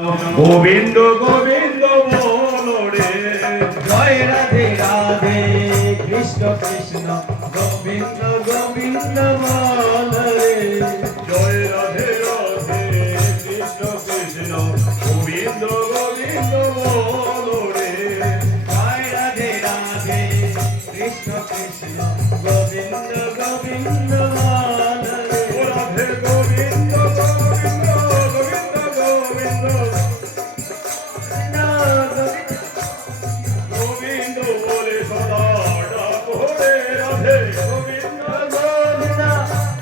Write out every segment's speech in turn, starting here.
গোবিন্দ গোবিন্দ বলো রে, জয় রাধে রাধে কৃষ্ণ কৃষ্ণ গোবিন্দ গোবিন্দ বল রে। জয় রাধে রাধে কৃষ্ণ কৃষ্ণ গোবিন্দ গোবিন্দ বলো রে, জয় রাধে রাধে কৃষ্ণ কৃষ্ণ গোবিন্দ গোবিন্দ বল রে। ও রাধে গোবিন্দ গোবিন্দ গোবিন্দ গোবিন্দ গোবিন্দ বলে সদা ডাকো রে, রাধে গোবিন্দ গোবিন্দ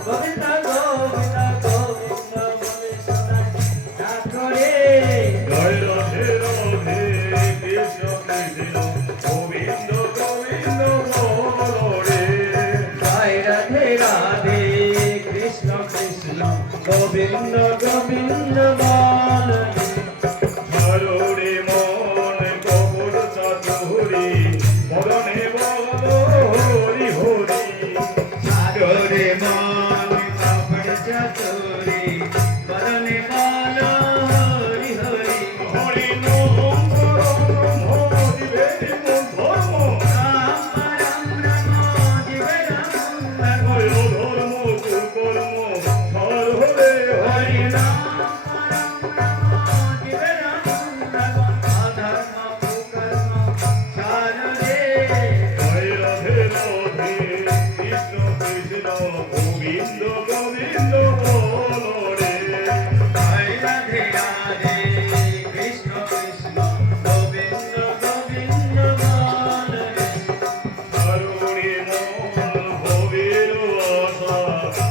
গোবিন্দ গোবিন্দ গোবিন্দ বলে সদা ডাকো রে। জয় রাধে রাধে কৃষ্ণ কৃষ্ণ